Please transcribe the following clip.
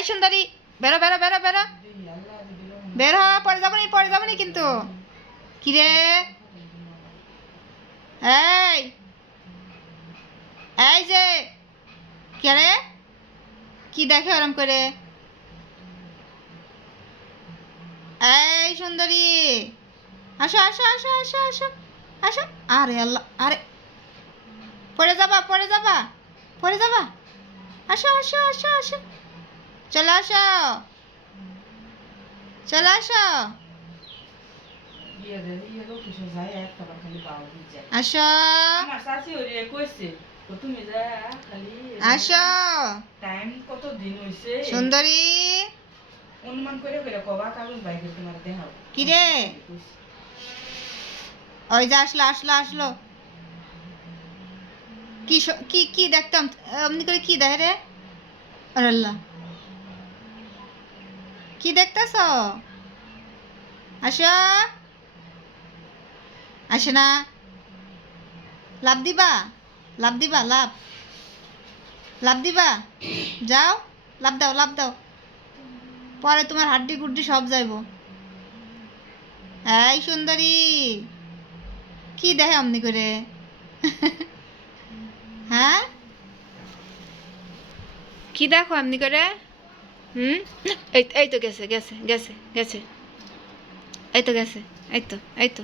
এই সুন্দরী বেরো বেরো বেরো বেরো বের হ, পরে যাবনি কিন্তু। কিরে এই এই যে কে রে, কি দেখে ওরম করে? এই সুন্দরী আসো আসো আসো আসো আসো আসো। আরে আল্লাহ, আরে পড়ে যাবা পড়ে যাবা পড়ে যাবা। আসো আসো আসো আসো, চলে আসো চলে আসো আসো আসো সুন্দরী। অনুমান করে কবা কাগজ বাইরে তোমার দেখাও। কি রে, ওই যে আসলো আসলো আসলো। কি কি কি দেখতাম এমনি করে, কি দেখে রে? আরে আল্লাহ, কি দেখতেছ? আসো আসে না, লাভ দিবা লাভ দিবা লাভ লাভ দিবা, যাও লাভ দাও, পরে তোমার হাড্ডি গুড্ডি সব যাইব। এই সুন্দরী, কি দেখে অমনি করে? হ্যাঁ, কি দেখো এমনি করে? হুম, এই তো গেছে গেছে গেছে গেছে, এই তো গেছে, এই তো